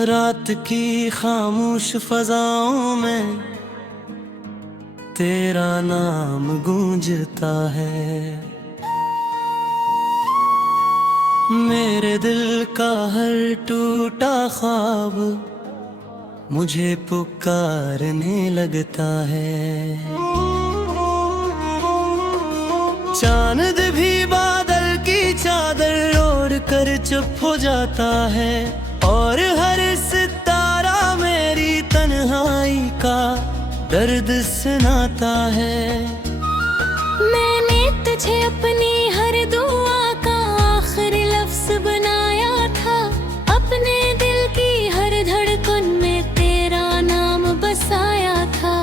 रात की खामोश फजाओं में तेरा नाम गूंजता है। मेरे दिल का हर टूटा ख्वाब मुझे पुकारने लगता है। चांद भी बादल की चादर ओढ़ कर चुप हो जाता है, और हर सितारा मेरी तन्हाई का दर्द सुनाता है। मैंने तुझे अपनी हर दुआ का आखिरी लफ्ज बनाया था, अपने दिल की हर धड़कन में तेरा नाम बसाया था।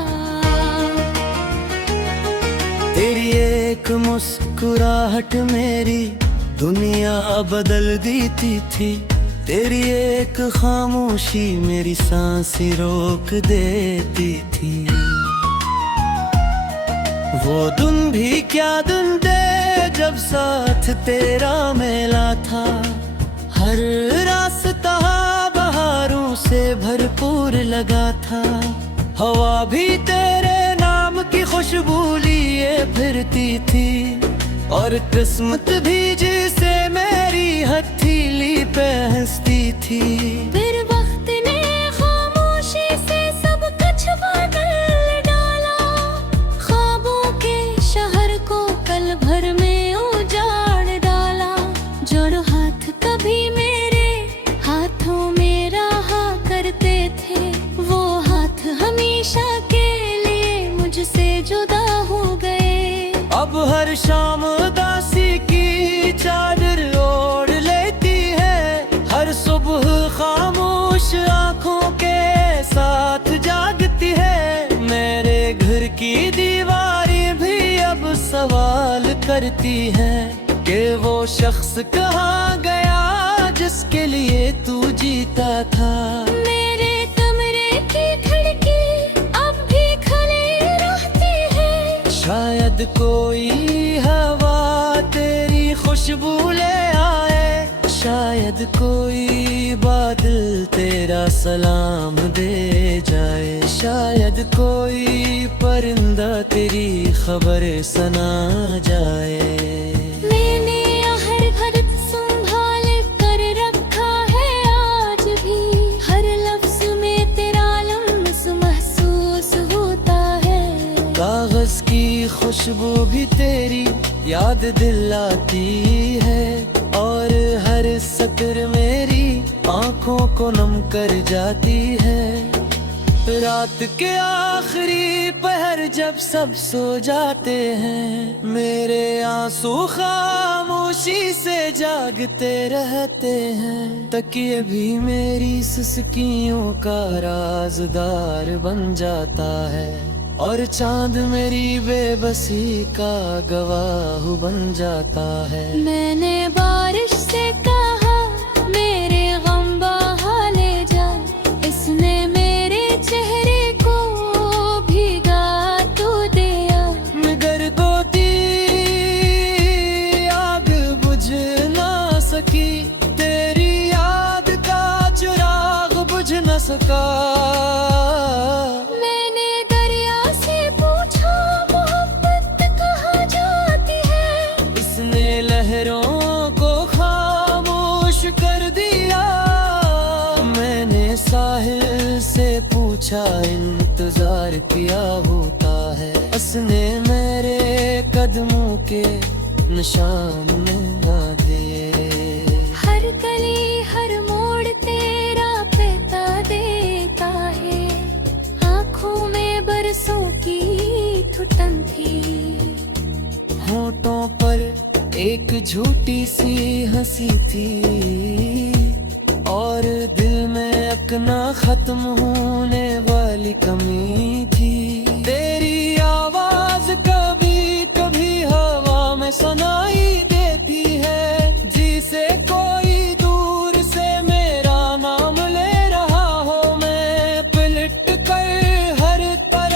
तेरी एक मुस्कुराहट मेरी दुनिया बदल देती थी, तेरी एक खामोशी मेरी सांसें रोक देती थी। वो दिन भी क्या दिन थे जब साथ तेरा मेला था। हर रास्ता बहारों से भरपूर लगा था, हवा भी तेरे नाम की खुशबू लिए फिरती थी, और किस्मत भी जिसे मेरी हथेली पे हंसती थी। फिर वक्त ने खामोशी से सब कुछ बदल डाला, ख्वाबों के शहर को कल भर में उजाड़ डाला। जो हाथ कभी मेरे हाथों में रहा करते थे, वो हाथ हमेशा के लिए मुझसे जुदा हो गए। अब हर शाम उदासी की चादर ओढ़ लेती है, हर सुबह खामोश आंखों के साथ जागती है। मेरे घर की दीवारें भी अब सवाल करती है कि वो शख्स कहाँ गया जिसके लिए तू जीता था। मेरे कमरे की खिड़की अब भी खुली रहती है, शायद कोई हवा तेरी खुशबू ले आए, शायद कोई बादल तेरा सलाम दे जाए, शायद कोई परिंदा तेरी खबर सुना जाए। मैंने हर घर संभाल कर रखा है, आज भी हर लफ्ज में तेरा लम्स महसूस होता है। कागज की खुशबू भी तेरी याद दिलाती है, और हर सतर मेरी आंखों को नम कर जाती है। रात के आखिरी पहर जब सब सो जाते हैं, मेरे आंसू खामोशी से जागते रहते हैं। तकिए भी मेरी सुस्कियों का राज़दार बन जाता है, और चांद मेरी बेबसी का गवाह बन जाता है। मैंने बारिश से कहा मेरे गम बहा ले जा, इसने मेरे चेहरे को भीगा तो दिया। मगर गोदी आग बुझ ना सकी, तेरी याद का चिराग बुझ न सका। मैंने दरिया से पूछा मोहब्बत कहाँ जाती है, इसने लहरों को खामोश कर दिया। मैंने साहिल से पूछा इंतजार किया होता है, उसने मेरे कदमों के निशान ना दिए। हर गली हर मोड़ तेरा पता देता है, आँखों में बरसों की घुटन थी। होठों पर एक झूठी सी हंसी थी, और दिल में अपना खत्म होने वाली कमी थी। तेरी आवाज कभी कभी हवा में सुनाई देती है, जिसे कोई दूर से मेरा नाम ले रहा हो। मैं पलट कर हर तरफ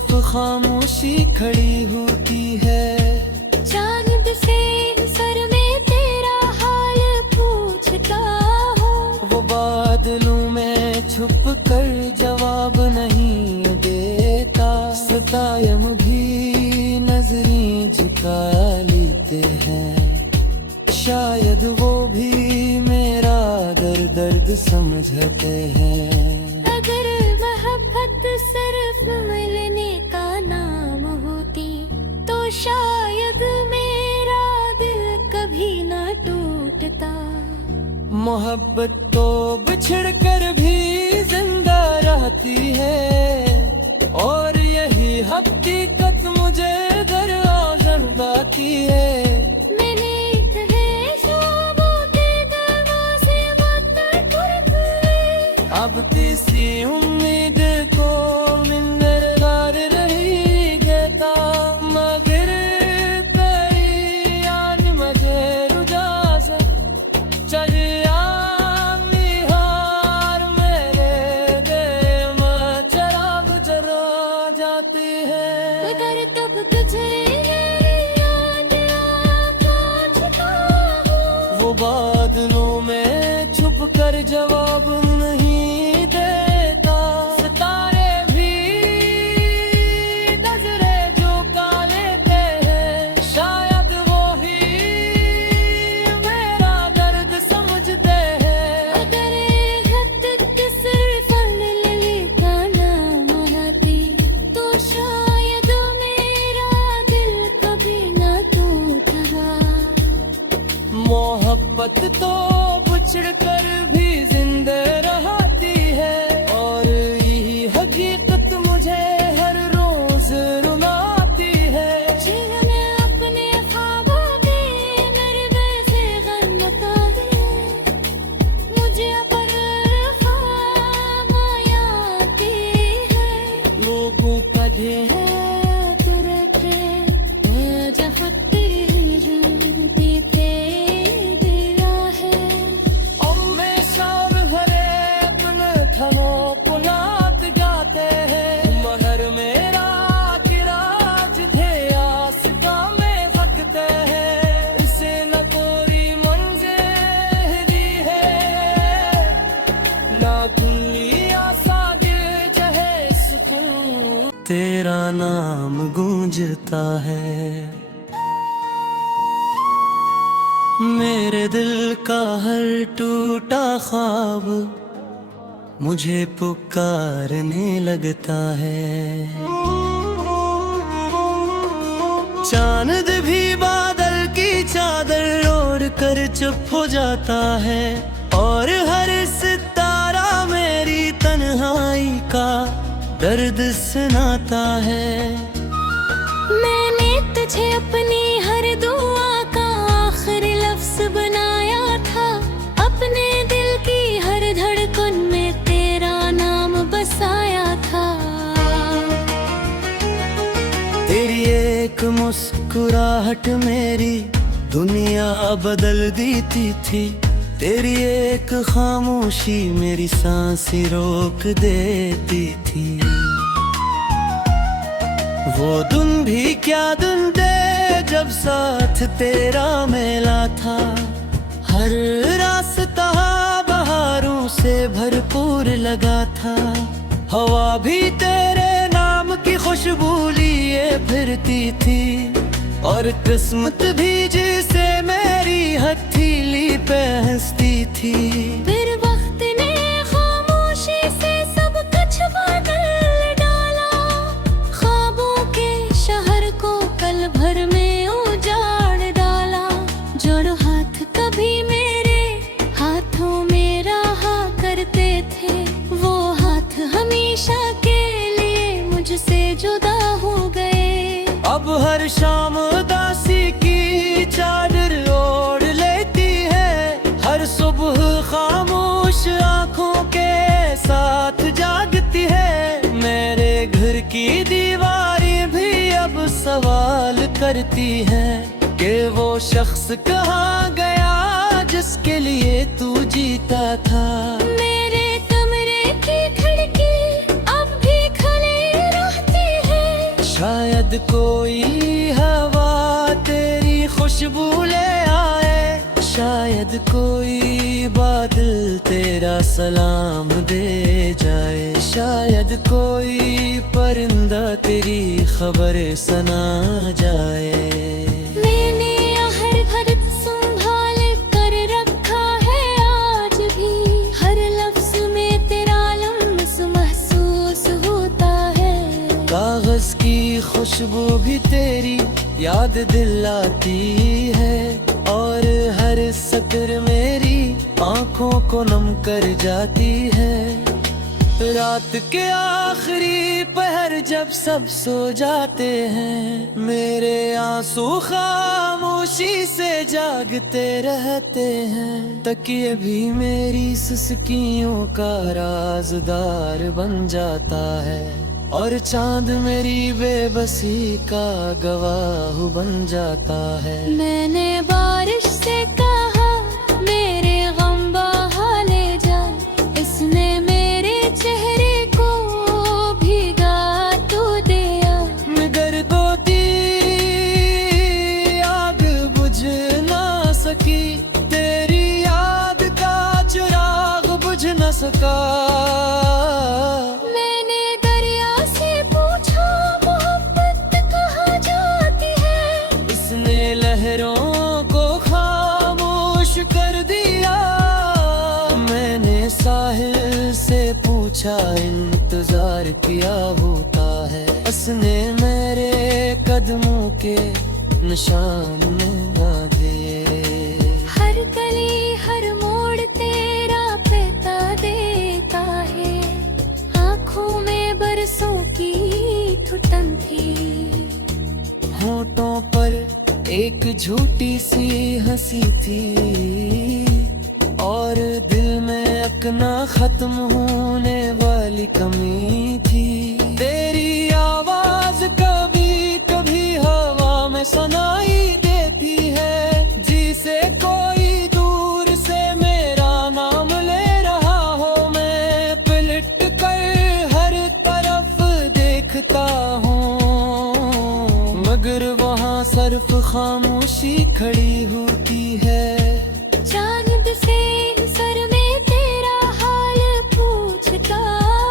सिर्फ खामोशी खड़ी होती है। चांद से सर में तेरा हाल पूछता हो, वो बादलों में छुप कर जवाब नहीं देता। सतायम भी नजरें झुका लेते हैं, शायद वो भी मेरा दर्द समझते हैं। अगर मोहब्बत सिर्फ मिलने का नाम होती तो शायद मेरा दिल कभी ना टूटता। मोहब्बत तो बिछड़ कर भी जिंदा रहती है, और यही हकीकत मुझे दर आज़म बाकी है। मैंने इतने ख्वाबों के दरवाजे बंद कर दिए, अब तीसरी उम्मीद को मिन्नतदार रही गेता। मगर तेरी याद मुझे रुझा से चलिया निहार मेरे दिल में चराग जला जाती है। मगर तब तुझे याद आता छुपा हो, वो बादलों में छुप कर जवाब नहीं देता। सितारे भी नजरे झुका लेते हैं, शायद वो ही मेरा दर्द समझते हैं। अगर हद सिर्फ मिलने का नाम होती तो शायद मेरा दिल कभी ना टूटता। मोहब्बत तो बिछड़ कर भी जिंदा रहती है, और यही हकीकत मुझे हर रोज रुलाती है। जिन में अपने ख्वाबों के मरबे से गम बता दे, मुझे पर ख्वाब आती है। लोगों का ढेर है तेरे पे जफती बीते दिला है। अम्मे साल भरे अपने थनों को नात गाते हैं। मगर मेरा किराज थे आस्था में सकते हैं। इसे न कोई मंजिल है, ना कुल्ली आसागे जहे सुकून। तेरा नाम गूंजता है, मेरे दिल का हर टूटा ख्वाब मुझे पुकारने लगता है। चांद भी बादल की चादर ओढ़ कर चुप हो जाता है, और हर सितारा मेरी तन्हाई का दर्द सुनाता है। मैंने तुझे अपनी हर दुआ का आखिरी लफ्ज बनाया था, अपने दिल की हर धड़कन में तेरा नाम बसाया था। तेरी एक मुस्कुराहट मेरी दुनिया बदल देती थी। तेरी एक खामोशी मेरी सांसें रोक देती थी। वो दिन भी क्या दिन थे जब साथ तेरा मेला था। हर रास्ता बहारों से भरपूर लगा था। हवा भी तेरे नाम की खुशबू लिए फिरती थी, और किस्मत भी जिसे मेरी हथेली पे हंसती थी। फिर वक्त ने खामोशी से सब कुछ बदल डाला, ख्वाबों के शहर को कल भर में उजाड़ डाला। जो हाथ कभी मेरे हाथों में रहा करते थे, वो हाथ हमेशा के लिए मुझसे जुदा हो गए। अब हर शाम उदासी की चादर ओढ़ लेती है, हर सुबह खामोश आंखों के साथ जागती है। मेरे घर की दीवारें भी अब सवाल करती है कि वो शख्स कहाँ गया जिसके लिए तू जीता था। मेरे कमरे की खिड़की अब भी खुली रहती है, शायद कोई हवा तेरी खुशबू ले आए, शायद कोई बादल तेरा सलाम दे जाए, शायद कोई परिंदा तेरी खबर सुना जाए। मैंने हर भरत संभाल कर रखा है आज भी, हर लफ्ज में तेरा लम्स महसूस होता है। कागज की खुशबू भी तेरी याद दिलाती है, और हर सतर मेरी आंखों को नम कर जाती है। रात के आखिरी पहर जब सब सो जाते हैं, मेरे आंसू खामोशी से जागते रहते हैं। तकिए भी मेरी सुस्कियों का राज़दार बन जाता है, और चांद मेरी बेबसी का गवाह बन जाता है। मैंने बारिश से कहा मेरे गम बहा ले जा, इसने मेरे चेहरे को भीगा तो दिया। मगर गोदी आग बुझ ना सकी, तेरी याद का चिराग बुझ न सका। मैंने दरिया से पूछा मोहब्बत कहाँ जाती है, इसने लहरों को खामोश कर दिया। मैंने साहिल से पूछा इंतजार किया होता है, उसने मेरे कदमों के निशान ना दिए। हर गली हर मोड़ तेरा पता देता है, आँखों में बरसों की घुटन थी। होठों पर एक झूठी सी हंसी थी, और दिल में अकना खत्म होने वाली कमी थी। तेरी आवाज कभी कभी हवा में सुनाई देती है, जिसे कोई दूर से मेरा नाम ले रहा हो। मैं पलट कर हर तरफ देखता हूँ, मगर वहाँ सिर्फ खामोशी खड़ी होती है। चांद से सर में तेरा हाल पूछता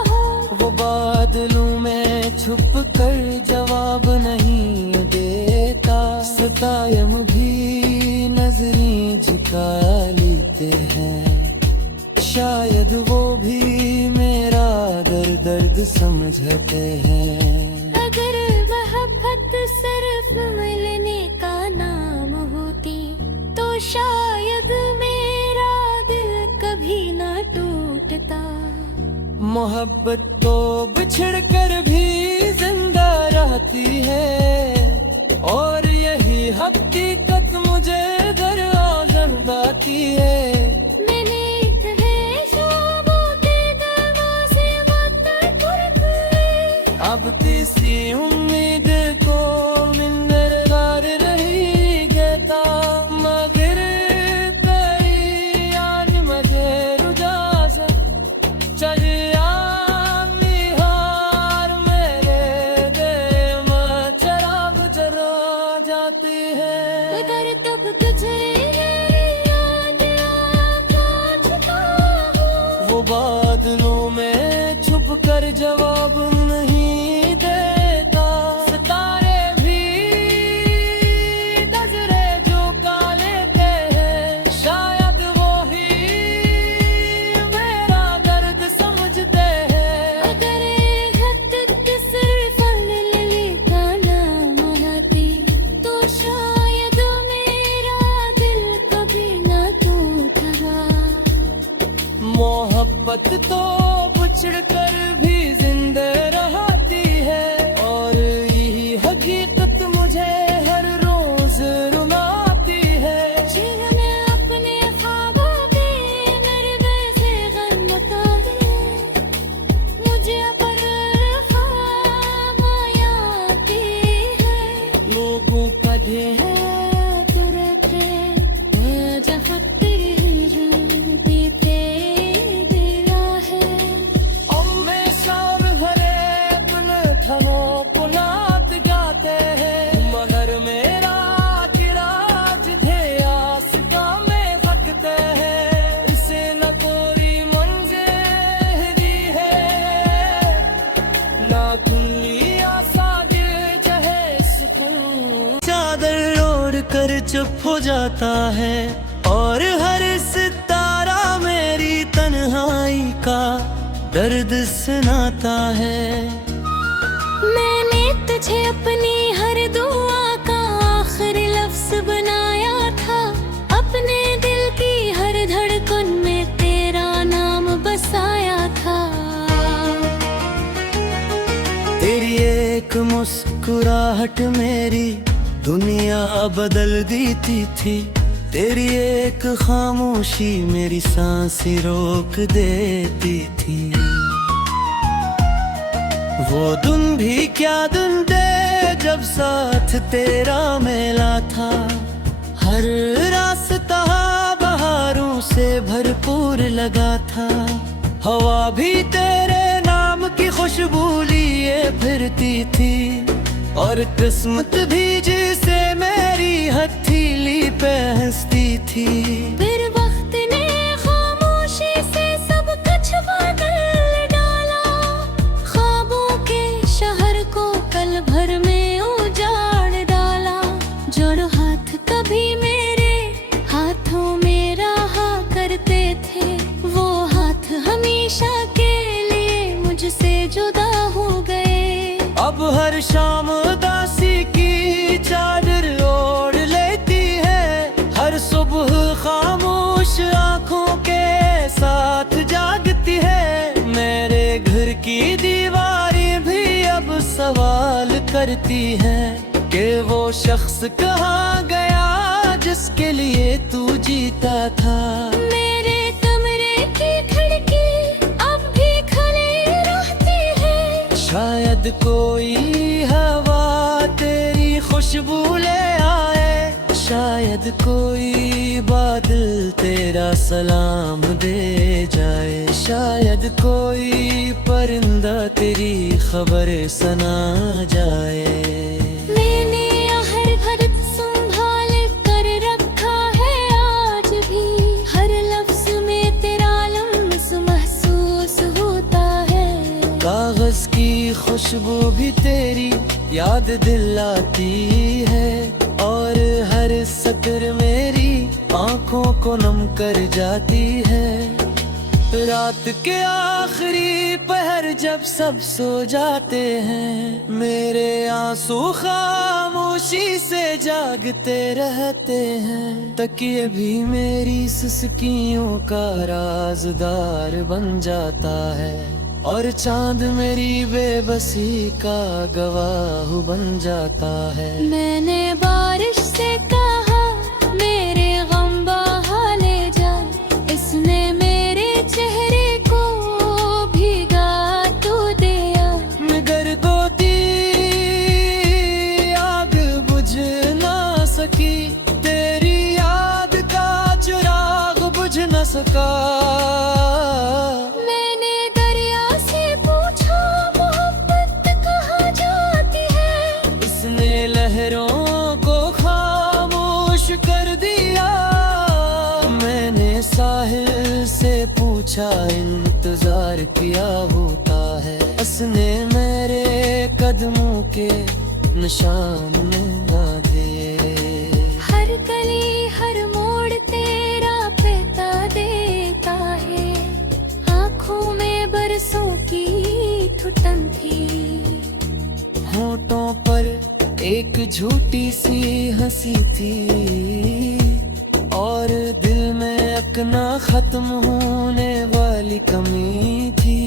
हूँ, वो बादलों में छुप कर जवाब नहीं देता। सतायम भी नजरें झुका लेते हैं, शायद वो भी मेरा दर्द समझते हैं। अगर मोहब्बत सिर्फ मिलने का नाम होती, तो शायद मेरा दिल कभी ना टूटता। मोहब्बत तो बिछड़ कर भी जिंदा रहती है, और यही हकीकत मुझे दर आज़म आती है। मैंने तेरे ख्वाबों के दरवाजे बंद कर दिए, अब तीसरी उम्मीद को मिन्नर गार रही गता। मगर तेरी याद मुझे रुझा सा चलिया निहार मेरे दिल में चराग जला जाती है। मगर तब तुझे याद आता छुपा हूँ, वो बादलों में छुप कर जवाब नहीं देता। सितारे भी नजरे जो काले के हैं, शायद वो ही मेरा दर्द समझते हैं। अगर हद सिर्फ लिली का नाम आती, तो शायद मेरा दिल कभी ना टूटा। मोहब्बत तो बिछड़ कर भी जिंदा रहती है, और यही हकीकत मुझे हर रोज रुलाती है। जिन में अपने ख्वाबों के नरवे से गम तारी, मुझे पर ख्वाब आती है। लोगों का ढेर है तेरे पे जफती बीते दिया है। चुप हो जाता है, और हर सितारा मेरी तन्हाई का दर्द सुनाता है। मैंने तुझे अपनी हर दुआ का आखिरी लफ्ज बनाया था, अपने दिल की हर धड़कन में तेरा नाम बसाया था। तेरी एक मुस्कुराहट मेरी दुनिया बदल देती थी, तेरी एक खामोशी मेरी सांसें रोक देती थी। वो दिन भी क्या दिन थे जब साथ तेरा मेला था, हर रास्ता बहारों से भरपूर लगा था। हवा भी तेरे नाम की खुशबू लिए फिरती थी, और किस्मत भी जिसे मेरी हथेली पे हंसती थी। फिर वक्त ने खामोशी से सब कुछ बदल डाला, ख्वाबों के शहर को पल भर में उजाड़ डाला। जो हाथ कभी मेरे हाथों में रहा करते थे, वो हाथ हमेशा के लिए मुझसे जुदा हो गए। अब हर शाम उदासी की चादर ओढ़ लेती है, हर सुबह खामोश आंखों के साथ जागती है। मेरे घर की दीवारें भी अब सवाल करती है कि वो शख्स कहाँ गया जिसके लिए तू जीता था। मेरे कमरे की खिड़की अब भी खुली रहती है, शायद कोई हवा तेरी खुशबू ले आए, शायद कोई बादल तेरा सलाम दे जाए, शायद कोई परिंदा तेरी खबर सुना जाए। मैंने हर भरत संभाल कर रखा है आज भी, हर लफ्ज में तेरा लम्स महसूस होता है। कागज की खुशबू भी तेरी याद दिलाती है, और हर सतर मेरी आंखों को नम कर जाती है। रात के आखिरी पहर जब सब सो जाते हैं, मेरे आंसू खामोशी से जागते रहते हैं। तकिए भी मेरी सुस्कियों का राजदार बन जाता है, और चांद मेरी बेबसी का गवाह बन जाता है। मैंने बारिश से कहा मेरे गम बहा ले जा, इसने मेरे चेहरे को भीगा तो दिया। मगर गोदी आग बुझ ना सकी, तेरी याद का चिराग बुझ न सका। मैंने दरिया से पूछा मोहब्बत कहाँ जाती है, इसने लहरों को खामोश कर दिया। मैंने साहिल से पूछा इंतजार किया होता है, उसने मेरे कदमों के निशान ना दिए। हर गली हर मोड़ तेरा पता देता है, आँखों में बरसों की ठुटन थी। होठों पर एक झूठी सी हंसी थी, और दिल में अपना खत्म होने वाली कमी थी।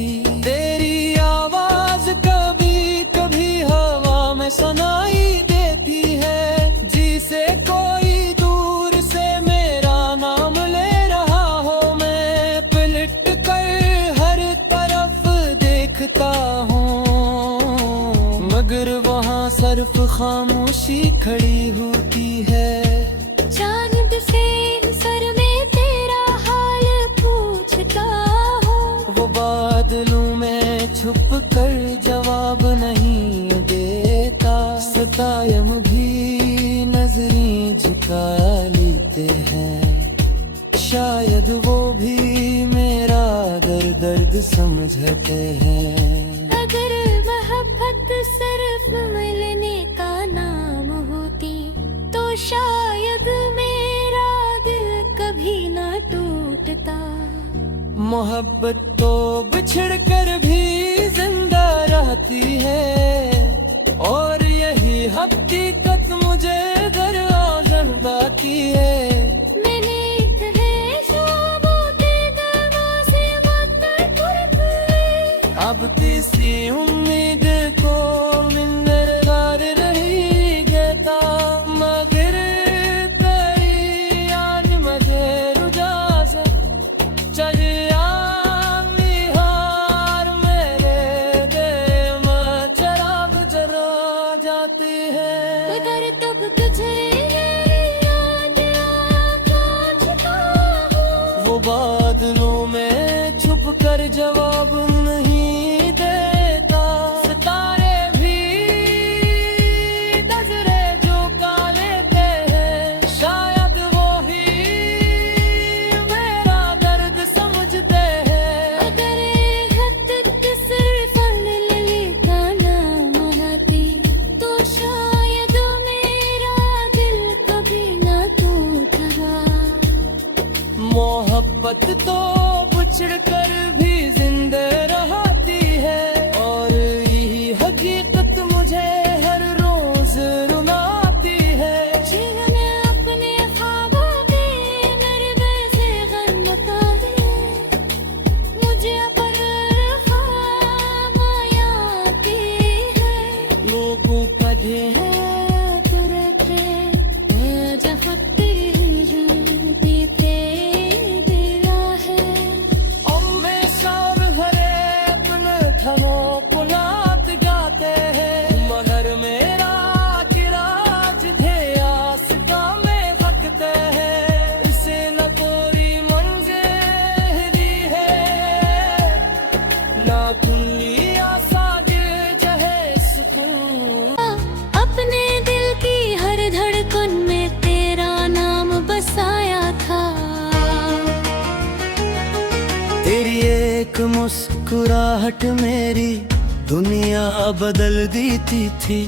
तेरी आवाज कभी कभी हवा में सुनाई देती है, जिसे कोई दूर से मेरा नाम ले रहा हो। मैं पलट कर हर तरफ देखता हूँ, मगर वहाँ सिर्फ खामोशी खड़ी होती है। चांद से सर में तेरा हाल पूछता हो, वो बादलों में छुप कर जवाब नहीं देता। सतायम भी नजरें झुका लेते हैं, शायद वो भी मेरा दर्द समझते हैं। अगर मोहब्बत सिर्फ मिलने का नाम होती तो शायद मेरा दिल कभी ना टूटता। मोहब्बत तो बिछड़ कर भी जिंदा रहती है, और यही हकीकत मुझे दर आज़ंदा की है। मैंने इतने ख्वाबों के दरवाजे वक्त खुद अब तीसरी उम्मीद को मिन्नतदार रही गेता, मगर तेरी याद मुझे रुझासा चलिया निहार मेरे दिल में चराग जला जाती है। मगर तब तुझे याद आता हूँ। वो बादलों में छुप कर जवाब नहीं देता, सितारे भी नजरे जो का लेते हैं, शायद वो ही मेरा दर्द समझते हैं। अगर हद तक सिर्फ लिली का नाम आती, तो शायद मेरा दिल कभी ना टूटा। मोहब्बत तो बिछड़ कर भी जिंदा रहती है, और यही हकीकत मुझे हर रोज रुलाती है। जीवन अपने ख्वाबों के नरवे से गम बताए, मुझे पर ख्वाब आती है। लोगों का ढेर है तुरते जब तेरी बीते दिला है। में शाम भरे अपने थमो पुलात गाते हैं, मगर मेरा किराज थे आस्था में भगते हैं। इसे न कोई मंजिल है, ना खुली आशा गिर जहे सुकून। अपने दिल की हर धड़कन में तेरा नाम बसाया था। तेरी एक मुस्कुराहट मेरी दुनिया बदल देती थी,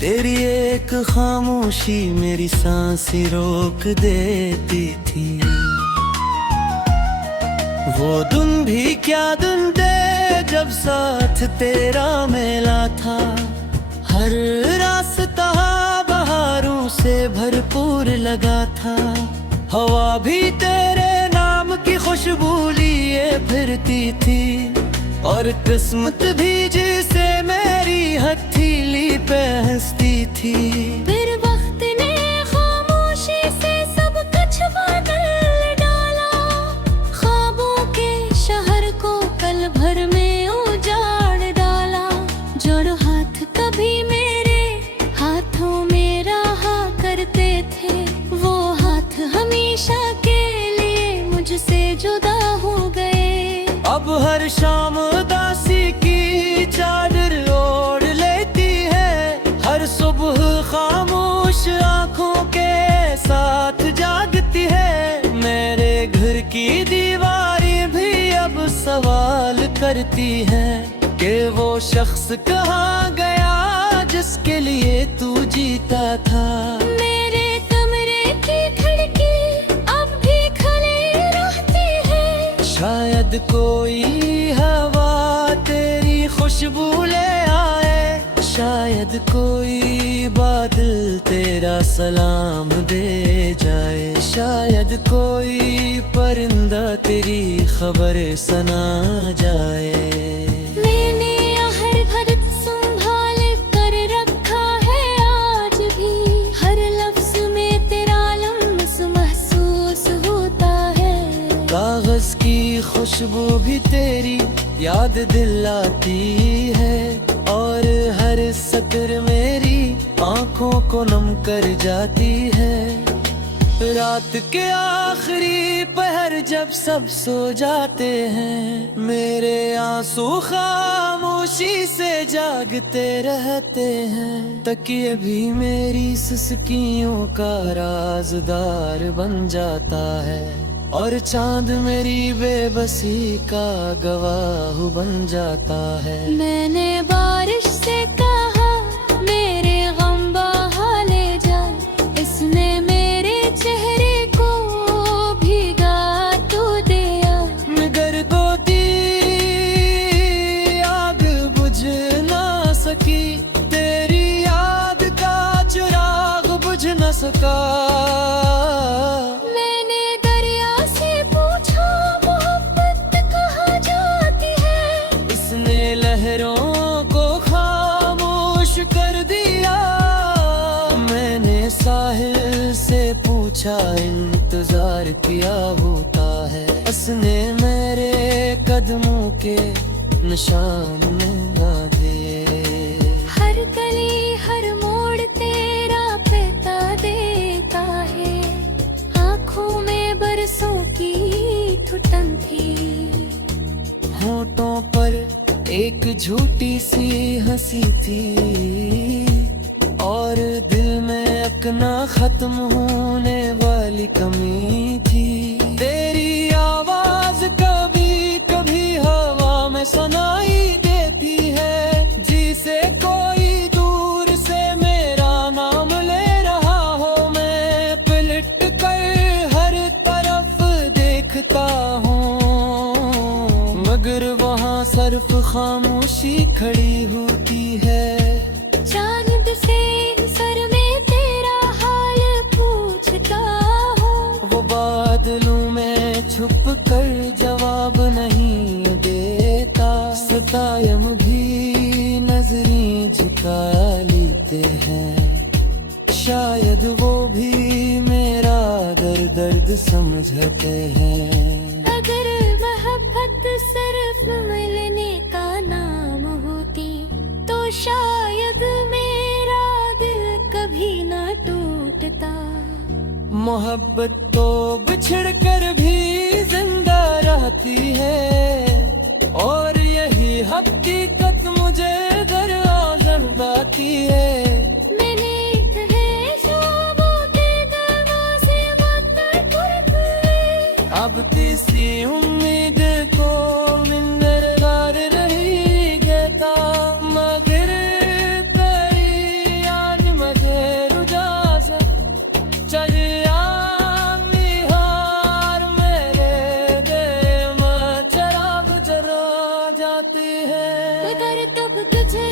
तेरी एक खामोशी मेरी सांसें रोक देती थी। वो दिन भी क्या दिन थे जब साथ तेरा मेला था, हर रास्ता बहारों से भरपूर लगा था। हवा भी तेरे नाम की खुशबू लिए फिरती थी, और किस्मत भी जिसे मेरी हथेली पे हंसती थी। फिर वक्त ने खामोशी से सब कुछ बदल डाला, ख्वाबों के शहर को पल भर में उजाड़ डाला। जो हाथ कभी मेरे हाथों में रहा करते थे, वो हाथ हमेशा के लिए मुझसे जुदा हो गए। अब हर शाम उदासी की चादर ओढ़ लेती है, हर सुबह खामोश आंखों के साथ जागती है। मेरे घर की दीवारें भी अब सवाल करती है कि वो शख्स कहाँ गया जिसके लिए तू जीता था। मेरे कमरे की खिड़की अब भी खुली रहती है, शायद कोई हवा तेरी खुशबू ले आए, शायद कोई बादल तेरा सलाम दे जाए, शायद कोई परिंदा तेरी खबर सुना जाए। मैंने हर भरत संभाल कर रखा है, आज भी हर लफ्ज में तेरा लम्स महसूस होता है। कागज की खुशबू भी तेरी याद दिलाती है, और हर सतर मेरी आंखों को नम कर जाती है। रात के आखिरी पहर जब सब सो जाते हैं, मेरे आंसू खामोशी से जागते रहते हैं। तकिए भी मेरी सुस्कियों का राजदार बन जाता है, और चांद मेरी बेबसी का गवाह बन जाता है। मैंने बारिश से कहा मेरे गम बहा ले जा, इस उसने मेरे चेहरे को भीगा तो दिया, मगर दो दी आग बुझ ना सकी, तेरी याद का चिराग बुझ न सका। मैंने दरिया से पूछा मोहब्बत कहाँ जाती है, इसने लहरों को खामोश कर दिया। मैंने साहिल से पूछा इंतजार किया होता है, उसने मेरे कदमों के निशान ना दिए। हर गली हर मोड़ तेरा पता देता है, आँखों में बरसों की ठुटन थी, होठों पर एक झूठी सी हंसी थी, और दिल में अपना खत्म होने वाली कमी थी। तेरी आवाज कभी कभी हवा में सुनाई देती है, जिसे कोई दूर से मेरा नाम ले रहा हो। मैं पलट कर हर तरफ देखता हूँ, मगर वहाँ सिर्फ खामोशी खड़ी होती है। चांद से सर में तेरा हाल पूछता हूँ, वो बादलों में छुप कर जवाब नहीं देता। सतायम भी नजरें झुका लेते हैं, शायद वो भी मेरा दर्द समझते हैं। अगर मोहब्बत सिर्फ मिलने का नाम होती, तो शायद मेरा दिल कभी ना टूटता। मोहब्बत तो बिछड़ कर भी जिंदा रहती है, और यही हकीकत मुझे दर आती है। मैंने इतने ख्वाबों के दरवाजे बंद कर दिए, अब तीसरी उम्मीद को मिन्नतदार रही गेता, मगर तेरी याद मुझे रुझा सा चलिया निहार मेरे दिल में चराग जला जाती है। मगर तब तुझे